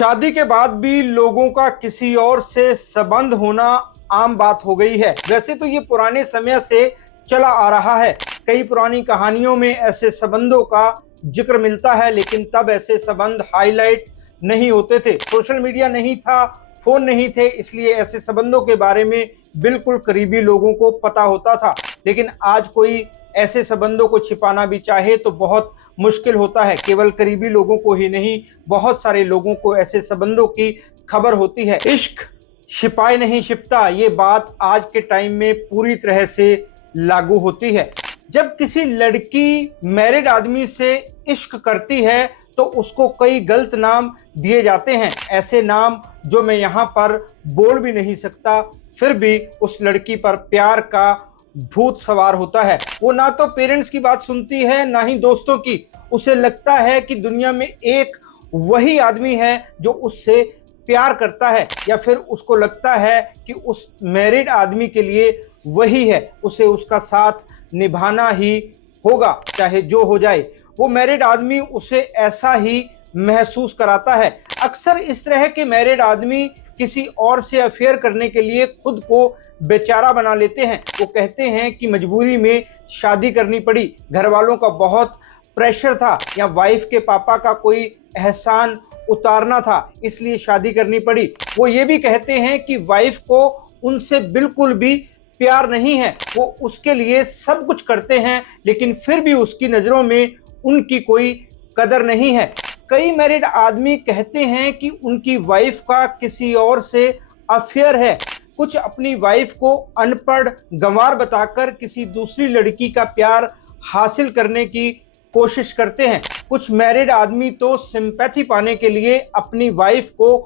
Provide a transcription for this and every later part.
शादी के बाद भी लोगों का किसी और से संबंध होना आम बात हो गई है। वैसे तो ये पुराने समय से चला आ रहा है। कई पुरानी कहानियों में ऐसे संबंधों का जिक्र मिलता है, लेकिन तब ऐसे संबंध हाईलाइट नहीं होते थे। सोशल मीडिया नहीं था, फोन नहीं थे, इसलिए ऐसे संबंधों के बारे में बिल्कुल करीबी लोगों को पता होता था। लेकिन आज कोई ऐसे संबंधों को छिपाना भी चाहे तो बहुत मुश्किल होता है। केवल करीबी लोगों को ही नहीं, बहुत सारे लोगों को ऐसे संबंधों की खबर होती है। इश्क छिपाए नहीं छिपता, ये बात आज के टाइम में पूरी तरह से लागू होती है। जब किसी लड़की मैरिड आदमी से इश्क करती है तो उसको कई गलत नाम दिए जाते हैं, ऐसे नाम जो मैं यहाँ पर बोल भी नहीं सकता। फिर भी उस लड़की पर प्यार का भूत सवार होता है। वो ना तो पेरेंट्स की बात सुनती है, ना ही दोस्तों की। उसे लगता है कि दुनिया में एक वही आदमी है जो उससे प्यार करता है, या फिर उसको लगता है कि उस मैरिड आदमी के लिए वही है, उसे उसका साथ निभाना ही होगा चाहे जो हो जाए। वो मैरिड आदमी उसे ऐसा ही महसूस कराता है। अक्सर इस तरह के मैरिड आदमी किसी और से अफेयर करने के लिए खुद को बेचारा बना लेते हैं। वो कहते हैं कि मजबूरी में शादी करनी पड़ी, घर वालों का बहुत प्रेशर था, या वाइफ के पापा का कोई एहसान उतारना था, इसलिए शादी करनी पड़ी। वो ये भी कहते हैं कि वाइफ को उनसे बिल्कुल भी प्यार नहीं है, वो उसके लिए सब कुछ करते हैं, लेकिन फिर भी उसकी नज़रों में उनकी कोई कदर नहीं है। कई मैरिड आदमी कहते हैं कि उनकी वाइफ का किसी और से अफेयर है। कुछ अपनी वाइफ को अनपढ़ गंवार बताकर किसी दूसरी लड़की का प्यार हासिल करने की कोशिश करते हैं। कुछ मैरिड आदमी तो सिंपैथी पाने के लिए अपनी वाइफ को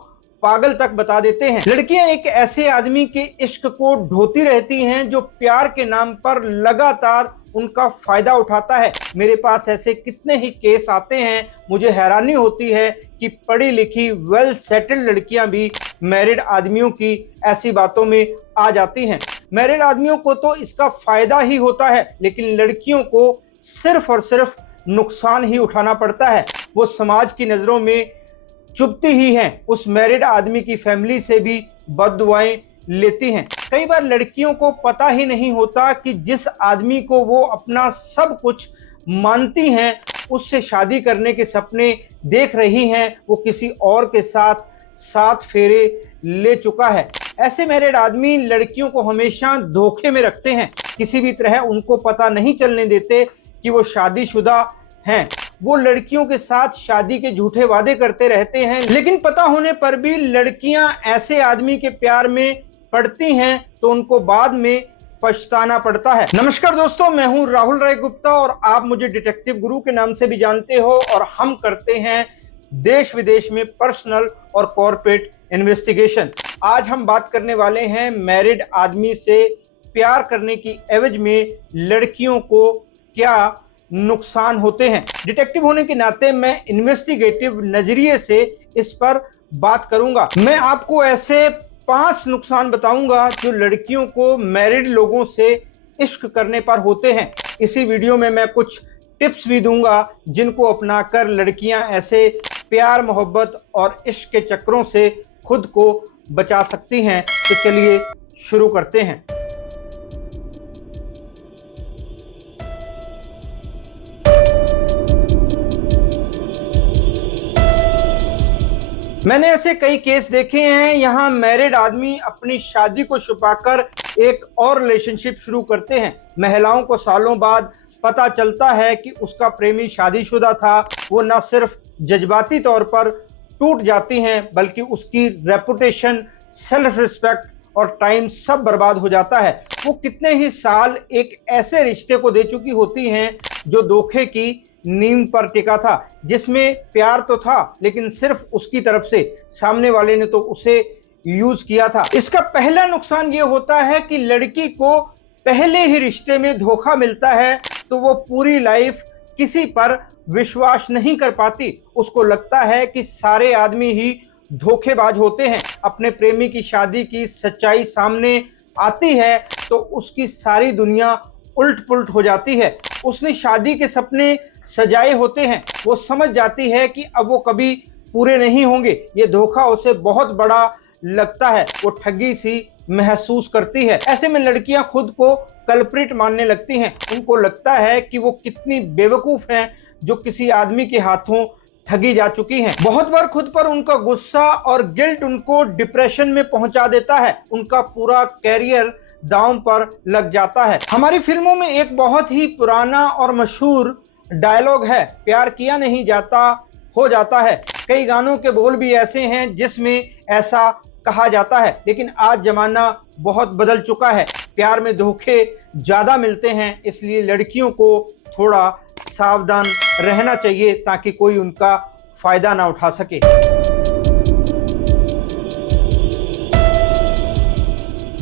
पागल तक बता देते हैं। लड़कियां एक ऐसे आदमी के इश्क को ढोती रहती हैं जो प्यार के नाम पर लगातार उनका फायदा उठाता है। मेरे पास ऐसे कितने ही केस आते हैं। मुझे हैरानी होती है कि पढ़ी लिखी वेल सेटल्ड लड़कियां भी मैरिड आदमियों की ऐसी बातों में आ जाती हैं। मैरिड आदमियों को तो इसका फायदा ही होता है, लेकिन लड़कियों को सिर्फ और सिर्फ नुकसान ही उठाना पड़ता है। वो समाज की नज़रों में चुभती ही हैं, उस मैरिड आदमी की फैमिली से भी बददुआएं लेती हैं। कई बार लड़कियों को पता ही नहीं होता कि जिस आदमी को वो अपना सब कुछ मानती हैं, उससे शादी करने के सपने देख रही हैं, वो किसी और के साथ 7 फेरे ले चुका है। ऐसे मैरिड आदमी लड़कियों को हमेशा धोखे में रखते हैं, किसी भी तरह उनको पता नहीं चलने देते कि वो शादीशुदा हैं। वो लड़कियों के साथ शादी के झूठे वादे करते रहते हैं, लेकिन पता होने पर भी लड़कियां ऐसे आदमी के प्यार में पड़ती हैं तो उनको बाद में पछताना पड़ता है। नमस्कार दोस्तों, मैं हूं राहुल राय गुप्ता और आप मुझे डिटेक्टिव गुरु के नाम से भी जानते हो, और हम करते हैं देश विदेश में पर्सनल और कॉर्पोरेट इन्वेस्टिगेशन। आज हम बात करने वाले हैं मैरिड आदमी से प्यार करने की एवज में लड़कियों को क्या नुकसान होते हैं। डिटेक्टिव होने के नाते मैं इन्वेस्टिगेटिव नजरिए से इस पर बात करूंगा। मैं आपको ऐसे 5 नुकसान बताऊंगा जो लड़कियों को मैरिड लोगों से इश्क करने पर होते हैं। इसी वीडियो में मैं कुछ टिप्स भी दूंगा जिनको अपनाकर लड़कियां ऐसे प्यार मोहब्बत और इश्क के चक्करों से खुद को बचा सकती हैं। तो चलिए शुरू करते हैं। मैंने ऐसे कई केस देखे हैं, यहाँ मैरिड आदमी अपनी शादी को छुपाकर एक और रिलेशनशिप शुरू करते हैं। महिलाओं को सालों बाद पता चलता है कि उसका प्रेमी शादीशुदा था। वो न सिर्फ जज्बाती तौर पर टूट जाती हैं, बल्कि उसकी रेपुटेशन, सेल्फ रिस्पेक्ट और टाइम सब बर्बाद हो जाता है। वो कितने ही साल एक ऐसे रिश्ते को दे चुकी होती हैं जो धोखे की नींव पर टिका था, जिसमें प्यार तो था लेकिन सिर्फ उसकी तरफ से, सामने वाले ने तो उसे यूज किया था। इसका पहला नुकसान ये होता है कि लड़की को पहले ही रिश्ते में धोखा मिलता है तो वो पूरी लाइफ किसी पर विश्वास नहीं कर पाती। उसको लगता है कि सारे आदमी ही धोखेबाज होते हैं। अपने प्रेमी की शादी की सच्चाई सामने आती है तो उसकी सारी दुनिया उल्ट पुल्ट हो जाती है। उसने शादी के सपने सजाए होते हैं, वो समझ जाती है कि अब वो कभी पूरे नहीं होंगे। ये धोखा उसे बहुत बड़ा लगता है, वो ठगी सी महसूस करती है। ऐसे में लड़कियां खुद को कल्प्रिट मानने लगती हैं। उनको लगता है कि वो कितनी बेवकूफ हैं जो किसी आदमी के हाथों ठगी जा चुकी हैं। बहुत बार खुद पर उनका गुस्सा और गिल्ट उनको डिप्रेशन में पहुंचा देता है। उनका पूरा कैरियर दांव पर लग जाता है। हमारी फिल्मों में एक बहुत ही पुराना और मशहूर डायलॉग है, प्यार किया नहीं जाता हो जाता है। कई गानों के बोल भी ऐसे हैं जिसमें ऐसा कहा जाता है। लेकिन आज जमाना बहुत बदल चुका है, प्यार में धोखे ज्यादा मिलते हैं, इसलिए लड़कियों को थोड़ा सावधान रहना चाहिए ताकि कोई उनका फायदा ना उठा सके।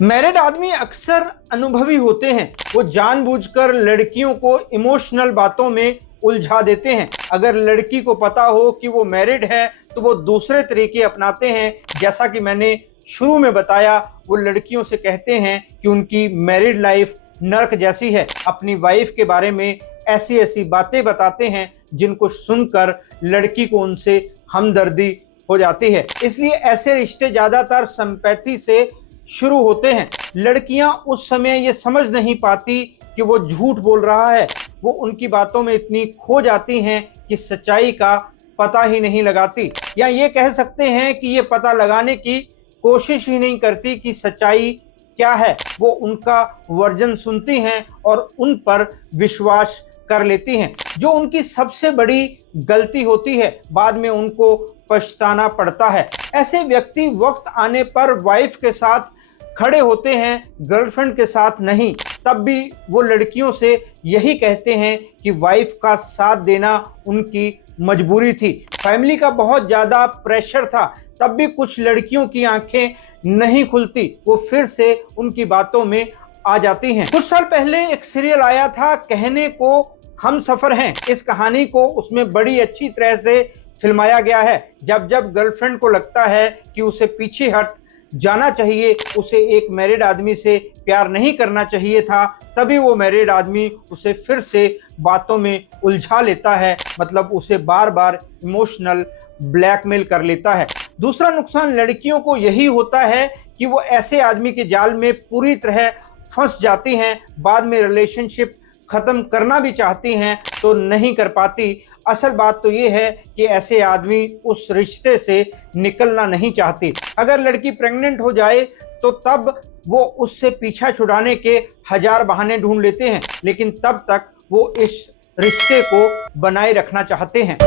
मैरिड आदमी अक्सर अनुभवी होते हैं। वो जानबूझकर लड़कियों को इमोशनल बातों में उलझा देते हैं। अगर लड़की को पता हो कि वो मैरिड है तो वो दूसरे तरीके अपनाते हैं। जैसा कि मैंने शुरू में बताया, वो लड़कियों से कहते हैं कि उनकी मैरिड लाइफ नर्क जैसी है। अपनी वाइफ के बारे में ऐसी ऐसी बातें बताते हैं जिनको सुनकर लड़की को उनसे हमदर्दी हो जाती है। इसलिए ऐसे रिश्ते ज़्यादातर सिंपैथी से शुरू होते हैं। लड़कियां उस समय ये समझ नहीं पाती कि वो झूठ बोल रहा है। वो उनकी बातों में इतनी खो जाती हैं कि सच्चाई का पता ही नहीं लगाती, या ये कह सकते हैं कि ये पता लगाने की कोशिश ही नहीं करती कि सच्चाई क्या है। वो उनका वर्जन सुनती हैं और उन पर विश्वास कर लेती हैं, जो उनकी सबसे बड़ी गलती होती है। बाद में उनको पछताना पड़ता है। ऐसे व्यक्ति वक्त आने पर वाइफ के साथ खड़े होते हैं, गर्लफ्रेंड के साथ नहीं। तब भी वो लड़कियों से यही कहते हैं कि वाइफ का साथ देना उनकी मजबूरी थी, फैमिली का बहुत ज़्यादा प्रेशर था। तब भी कुछ लड़कियों की आंखें नहीं खुलती, वो फिर से उनकी बातों में आ जाती हैं। कुछ साल पहले एक सीरियल आया था, कहने को हम सफ़र हैं। इस कहानी को उसमें बड़ी अच्छी तरह से फिल्माया गया है। जब जब गर्लफ्रेंड को लगता है कि उसे पीछे हट जाना चाहिए, उसे एक मैरिड आदमी से प्यार नहीं करना चाहिए था, तभी वो मैरिड आदमी उसे फिर से बातों में उलझा लेता है। मतलब उसे बार बार इमोशनल ब्लैकमेल कर लेता है। दूसरा नुकसान लड़कियों को यही होता है कि वो ऐसे आदमी के जाल में पूरी तरह फंस जाती हैं। बाद में रिलेशनशिप ख़त्म करना भी चाहती हैं तो नहीं कर पाती। असल बात तो ये है कि ऐसे आदमी उस रिश्ते से निकलना नहीं चाहती। अगर लड़की प्रेग्नेंट हो जाए तो तब वो उससे पीछा छुड़ाने के हजार बहाने ढूंढ लेते हैं, लेकिन तब तक वो इस रिश्ते को बनाए रखना चाहते हैं।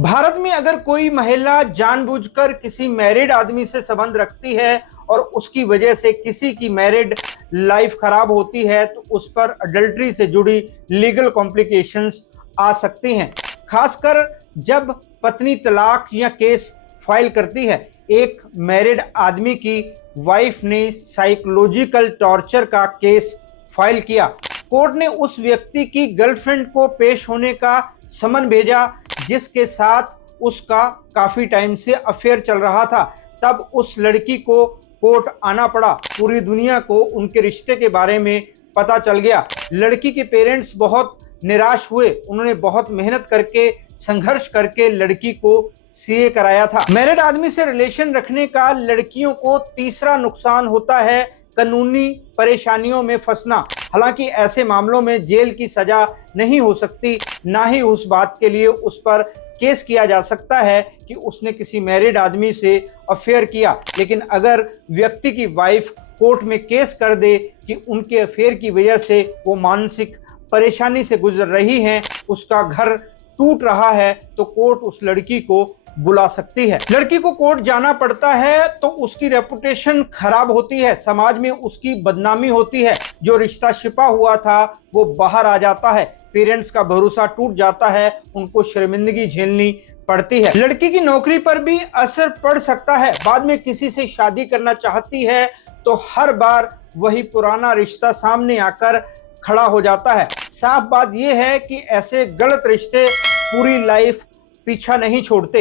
भारत में अगर कोई महिला जानबूझकर किसी मैरिड आदमी से संबंध रखती है और उसकी वजह से किसी की मैरिड लाइफ खराब होती है तो उस पर अडल्ट्री से जुड़ी लीगल कॉम्प्लिकेशंस आ सकती हैं, खासकर जब पत्नी तलाक या केस फाइल करती है। एक मैरिड आदमी की वाइफ ने साइकोलॉजिकल टॉर्चर का केस फाइल किया। कोर्ट ने उस व्यक्ति की गर्लफ्रेंड को पेश होने का समन भेजा जिसके साथ उसका काफ़ी टाइम से अफेयर चल रहा था। तब उस लड़की को कोर्ट आना पड़ा। पूरी दुनिया को उनके रिश्ते के बारे में पता चल गया। लड़की के पेरेंट्स बहुत निराश हुए। उन्होंने बहुत मेहनत करके, संघर्ष करके लड़की को सीए कराया था। मैरिड आदमी से रिलेशन रखने का लड़कियों को तीसरा नुकसान होता है कानूनी परेशानियों में फंसना। हालांकि ऐसे मामलों में जेल की सजा नहीं हो सकती, ना ही उस बात के लिए उस पर केस किया जा सकता है कि उसने किसी मैरिड आदमी से अफेयर किया। लेकिन अगर व्यक्ति की वाइफ कोर्ट में केस कर दे कि उनके अफेयर की वजह से वो मानसिक परेशानी से गुजर रही हैं, उसका घर टूट रहा है, तो कोर्ट उस लड़की को बुला सकती है। लड़की को कोर्ट जाना पड़ता है तो उसकी रेपुटेशन खराब होती है, समाज में उसकी बदनामी होती है। जो रिश्ता छिपा हुआ था वो बाहर आ जाता है, पेरेंट्स का भरोसा टूट जाता है, उनको शर्मिंदगी झेलनी पड़ती है। लड़की की नौकरी पर भी असर पड़ सकता है। बाद में किसी से शादी करना चाहती है तो हर बार वही पुराना रिश्ता सामने आकर खड़ा हो जाता है। साफ बात यह है कि ऐसे गलत रिश्ते पूरी लाइफ पीछा नहीं छोड़ते।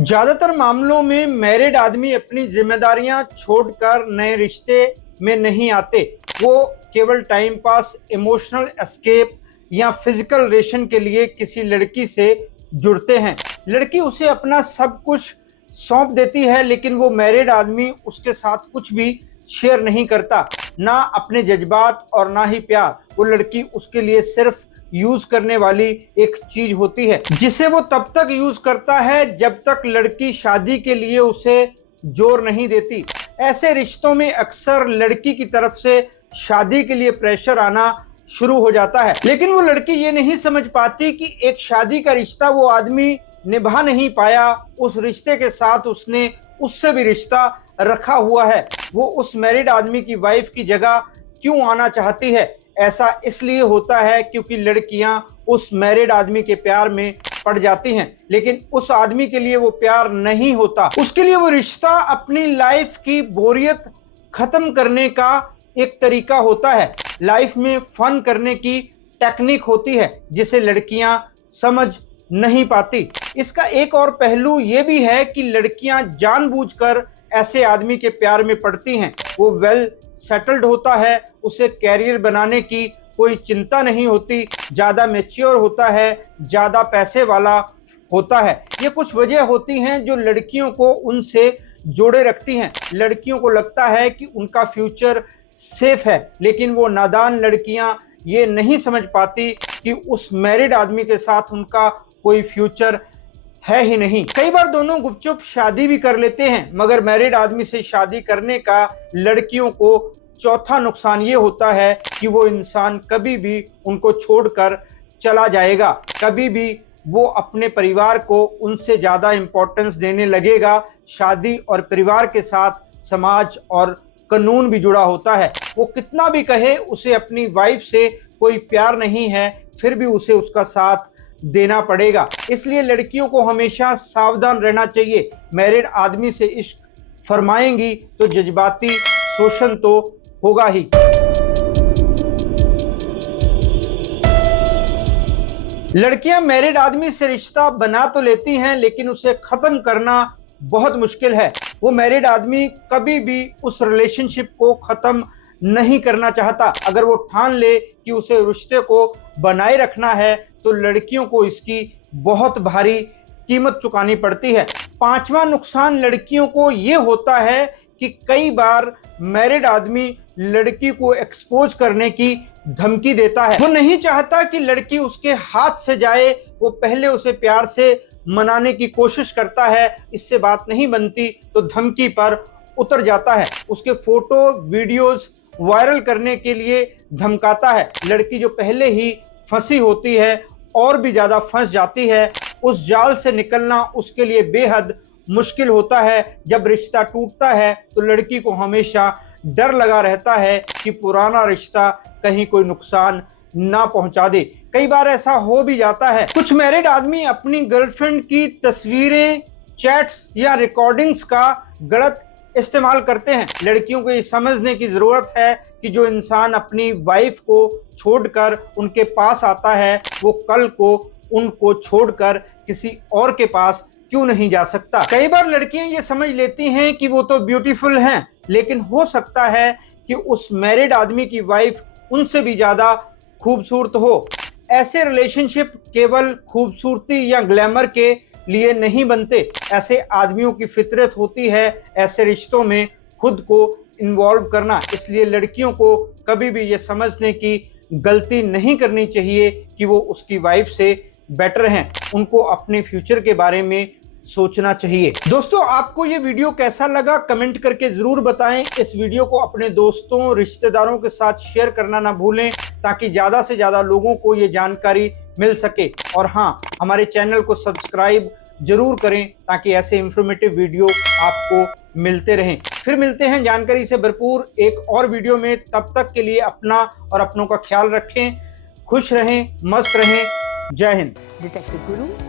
ज्यादातर मामलों में मैरिड आदमी अपनी जिम्मेदारियां छोड़कर नए रिश्ते में नहीं आते। वो केवल टाइम पास, इमोशनल एस्केप या फिजिकल रिलेशन के लिए किसी लड़की से जुड़ते हैं। लड़की उसे अपना सब कुछ सौंप देती है, लेकिन वो मैरिड आदमी उसके साथ कुछ भी शेयर नहीं करता, ना अपने जज्बात और ना ही प्यार। वो लड़की उसके लिए सिर्फ यूज करने वाली एक चीज होती है, जिसे वो तब तक यूज करता है जब तक लड़की शादी के लिए उसे जोर नहीं देती। ऐसे रिश्तों में अक्सर लड़की की तरफ से शादी के लिए प्रेशर आना शुरू हो जाता है, लेकिन वो लड़की ये नहीं समझ पाती कि एक शादी का रिश्ता वो आदमी निभा नहीं पाया, उस रिश्ते के साथ उसने उससे भी रिश्ता रखा हुआ है। वो उस मैरिड आदमी की वाइफ की जगह क्यों आना चाहती है? ऐसा इसलिए होता है क्योंकि लड़कियां उस मैरिड आदमी के प्यार में पड़ जाती हैं, लेकिन उस आदमी के लिए वो प्यार नहीं होता। उसके लिए वो रिश्ता अपनी लाइफ की बोरियत खत्म करने का एक तरीका होता है, लाइफ में फन करने की टेक्निक होती है, जिसे लड़कियां समझ नहीं पाती। इसका एक और पहलू ये भी है कि लड़कियां जानबूझकर ऐसे आदमी के प्यार में पड़ती हैं। वो वेल सेटल्ड होता है, उसे कैरियर बनाने की कोई चिंता नहीं होती, ज़्यादा मैच्योर होता है, ज़्यादा पैसे वाला होता है। ये कुछ वजह होती हैं जो लड़कियों को उनसे जोड़े रखती हैं। लड़कियों को लगता है कि उनका फ्यूचर सेफ है, लेकिन वो नादान लड़कियां ये नहीं समझ पाती कि उस मैरिड आदमी के साथ उनका कोई फ्यूचर है ही नहीं। कई बार दोनों गुपचुप शादी भी कर लेते हैं, मगर मैरिड आदमी से शादी करने का लड़कियों को चौथा नुकसान ये होता है कि वो इंसान कभी भी उनको छोड़कर चला जाएगा। कभी भी वो अपने परिवार को उनसे ज़्यादा इम्पोर्टेंस देने लगेगा। शादी और परिवार के साथ समाज और कानून भी जुड़ा होता है। वो कितना भी कहे उसे अपनी वाइफ से कोई प्यार नहीं है, फिर भी उसे उसका साथ देना पड़ेगा। इसलिए लड़कियों को हमेशा सावधान रहना चाहिए। मैरिड आदमी से इश्क फरमाएंगी तो जज्बाती शोषण तो होगा ही। लड़कियां मैरिड आदमी से रिश्ता बना तो लेती हैं, लेकिन उसे खत्म करना बहुत मुश्किल है। वो मैरिड आदमी कभी भी उस रिलेशनशिप को खत्म नहीं करना चाहता। अगर वो ठान ले कि उसे रिश्ते को बनाए रखना है, तो लड़कियों को इसकी बहुत भारी कीमत चुकानी पड़ती है। पांचवा नुकसान लड़कियों को ये होता है कि कई बार मैरिड आदमी लड़की को एक्सपोज करने की धमकी देता है। वो नहीं चाहता कि लड़की उसके हाथ से जाए, वो पहले उसे प्यार से मनाने की कोशिश करता है। इससे बात नहीं बनती तो धमकी पर उतर जाता है, उसके फोटो वीडियोस वायरल करने के लिए धमकाता है। लड़की जो पहले ही फंसी होती है और भी ज़्यादा फंस जाती है। उस जाल से निकलना उसके लिए बेहद मुश्किल होता है। जब रिश्ता टूटता है तो लड़की को हमेशा डर लगा रहता है कि पुराना रिश्ता कहीं कोई नुकसान ना पहुंचा दे। कई बार ऐसा हो भी जाता है। कुछ मैरिड आदमी अपनी गर्लफ्रेंड की तस्वीरें, चैट्स या रिकॉर्डिंग्स का गलत इस्तेमाल करते हैं। लड़कियों को ये समझने की ज़रूरत है कि जो इंसान अपनी वाइफ को छोड़कर उनके पास आता है, वो कल को उनको छोड़कर किसी और के पास क्यों नहीं जा सकता। कई बार लड़कियां ये समझ लेती हैं कि वो तो ब्यूटीफुल हैं, लेकिन हो सकता है कि उस मैरिड आदमी की वाइफ उनसे भी ज़्यादा खूबसूरत हो। ऐसे रिलेशनशिप केवल खूबसूरती या ग्लैमर के लिए नहीं बनते। ऐसे आदमियों की फितरत होती है ऐसे रिश्तों में खुद को इन्वॉल्व करना। इसलिए लड़कियों को कभी भी ये समझने की गलती नहीं करनी चाहिए कि वो उसकी वाइफ से बेटर हैं। उनको अपने फ्यूचर के बारे में सोचना चाहिए। दोस्तों, आपको ये वीडियो कैसा लगा कमेंट करके जरूर बताएं। इस वीडियो को अपने दोस्तों, रिश्तेदारों के साथ शेयर करना ना भूलें, ताकि ज़्यादा से ज़्यादा लोगों को ये जानकारी मिल सके। और हाँ, हमारे चैनल को सब्सक्राइब जरूर करें ताकि ऐसे इंफॉर्मेटिव वीडियो आपको मिलते रहें। फिर मिलते हैं जानकारी से भरपूर एक और वीडियो में। तब तक के लिए अपना और अपनों का ख्याल रखें। खुश रहें, मस्त रहें। जय हिंद। डिटेक्टिव गुरु